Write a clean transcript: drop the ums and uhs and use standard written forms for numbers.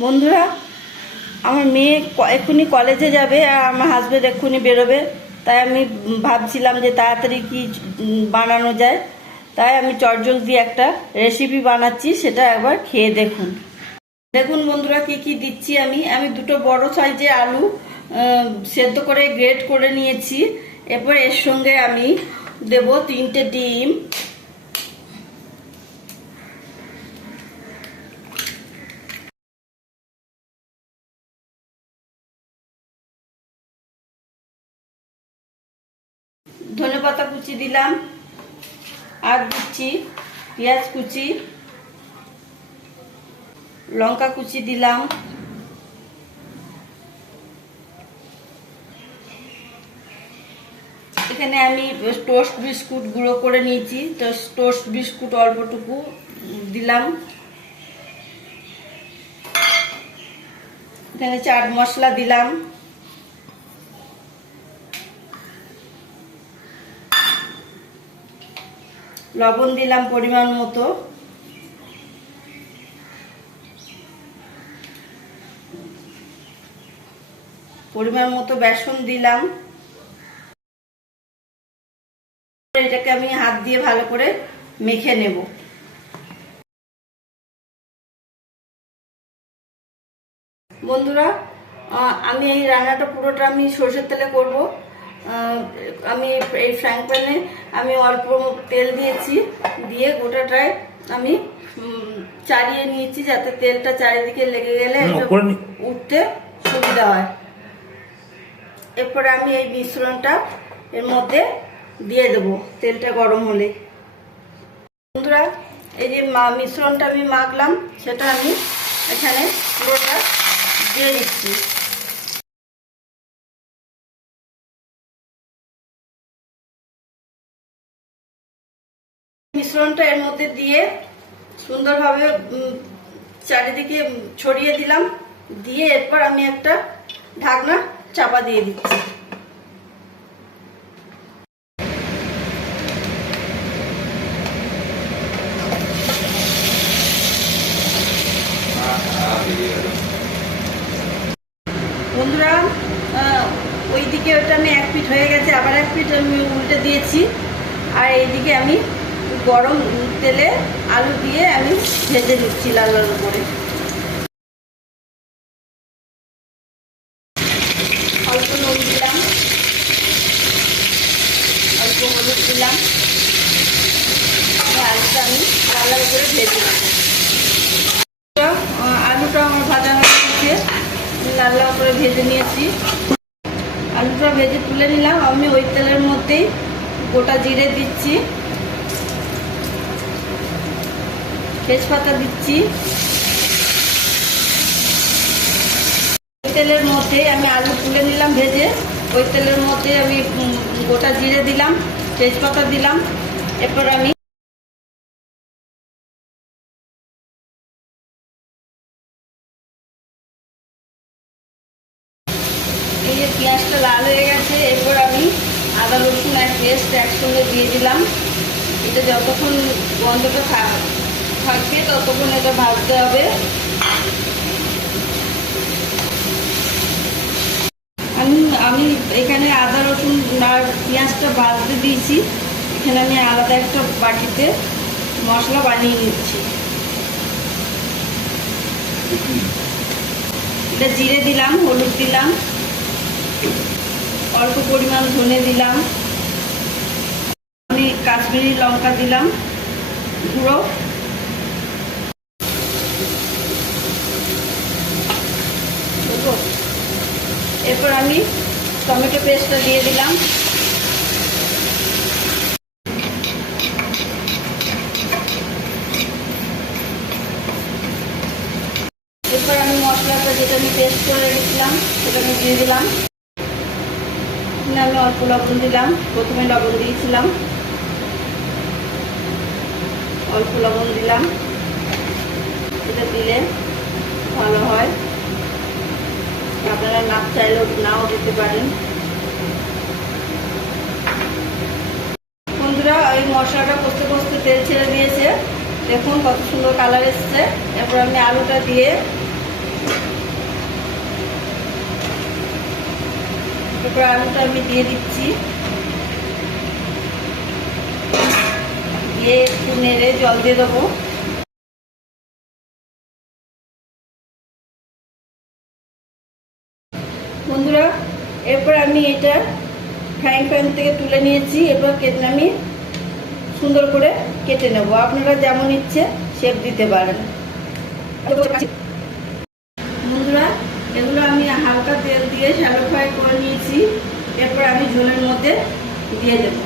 বন্ধুরা, আমার মেয়ে এক্ষুনি কলেজে যাবে আর আমার হাজবেন্ড এক্ষুনি বেরোবে, তাই আমি ভাবছিলাম যে তাড়াতাড়ি কি বানানো যায়। তাই আমি চটজলদি একটা রেসিপি বানাচ্ছি, সেটা একবার খেয়ে দেখুন। দেখুন বন্ধুরা, কি কি দিচ্ছি। আমি দুটো বড় সাইজের আলু সেদ্ধ করে গ্রেট করে নিয়েছি। এরপর এর সঙ্গে আমি দেব 3টে ডিম, ধনেপাতা কুচি দিলাম, আর দিচ্ছি পেঁয়াজ কুচি, লঙ্কা কুচি দিলাম, এখানে আমি টোস্ট বিস্কুট গুঁড়ো করে নিয়েছি, টোস্ট বিস্কুট অল্পটুকু দিলাম, এখানে চাট মশলা দিলাম, লবণ দিলাম পরিমাণ মতো, বেসন দিলাম। এটাকে আমি হাত দিয়ে ভালো করে মেখে নেব। বন্ধুরা, আমি এই রান্নাটা পুরোটা আমি সরষের তেলে করব। আমি এই ফ্রাইং প্যানে আমি অল্প তেল দিয়েছি, দিয়ে গোটাটায় আমি চাড়িয়ে নিয়েছি, যাতে তেলটা চারিদিকে লেগে গেলে উঠতে সুবিধা হয়। এরপরে আমি এই মিশ্রণটা এর মধ্যে দিয়ে দেব তেলটা গরম হলে। বন্ধুরা, এই যে মিশ্রণটা আমি মাখলাম, সেটা আমি এখানে পুরোটা দিয়ে দিচ্ছি। মিশ্রণটা এর মধ্যে দিয়ে সুন্দরভাবে চারিদিকে ছড়িয়ে দিলাম, দিয়ে এরপর আমি একটা ঢাকনা চাপা দিয়ে দিচ্ছি। বন্ধুরা, ওইদিকে ওটা আমি এক পিঠ হয়ে গেছে, আবার এক পিঠ আমি উল্টে দিয়েছি, আর এইদিকে আমি গরম তেলে আলু দিয়ে আমি ভেজে নিচ্ছি লাল লাল করে। অল্প নুন দিলাম, অল্প হলুদ দিলাম, আলুটা আমি লাল লাল করে ভেজে নেব। আলুটা আমার ভাজা হয়ে গেছে, লাল লাল করে ভেজে নিয়েছি। আলুটা ভেজে তুলে নিলাম। আমি ওই তেলের মধ্যেই গোটা জিরে দিচ্ছি, তেজপাতা দিচ্ছি। ওই তেলের মধ্যে আমি আলু তুলে নিলাম ভেজে, ওই তেলের মধ্যে আমি গোটা জিরে দিলাম, তেজপাতা দিলাম। এরপর আমি এই যে পেঁয়াজটা লাল হয়ে গেছে, এরপর আমি আদা রসুন আর পেস্ট একসঙ্গে দিয়ে দিলাম। এটা যতক্ষণ গন্ধটা থাকবে ততক্ষণ এটা ভাজতে হবে। আমি এখানে আদা রসুন আর পেঁয়াজটা ভাজতে দিয়েছি, এখানে আমি আলাদা একটা বাটিতে মশলা বানিয়ে নিচ্ছি। এটা জিরে দিলাম, হলুদ দিলাম, অল্প পরিমাণ ধনে দিলাম, আমি কাশ্মীরি লঙ্কা দিলাম গুঁড়ো, এরপর আমি টমেটো পেস্টটা দিয়ে দিলাম। এরপর আমি মশলাটা যেটা আমি পেস্ট করে রেখেছিলাম সেটা আমি দিয়ে দিলাম। আমি অল্প লবণ দিলাম, প্রথমে লবণ দিয়েছিলাম, অল্প লবণ দিলাম। এটা দিলে ভালো হয়, আপনারা না চাইলেও নাও দিতে পারেন। বন্ধুরা, এই মশলাটা কষতে কষতে তেল ছেড়ে দিয়েছে, দেখুন কত সুন্দর কালার এসছে। এরপর আমি আলুটা দিয়ে এরপর আলুটা আমি দিয়ে দিচ্ছি, দিয়ে একটু নেড়ে জল দিয়ে দেবো। বন্ধুরা, এরপর আমি এটা ফ্রাইং প্যান থেকে তুলে নিয়েছি। এরপর আমি সুন্দর করে কেটে নেব। আপনারা যেমন ইচ্ছে শেপ দিতে পারেন। বন্ধুরা, এগুলো আমি হালকা তেল দিয়ে শ্যালো ফ্রাই করে নিয়েছি। এরপর আমি ঝোলের মধ্যে দিয়ে দেবো।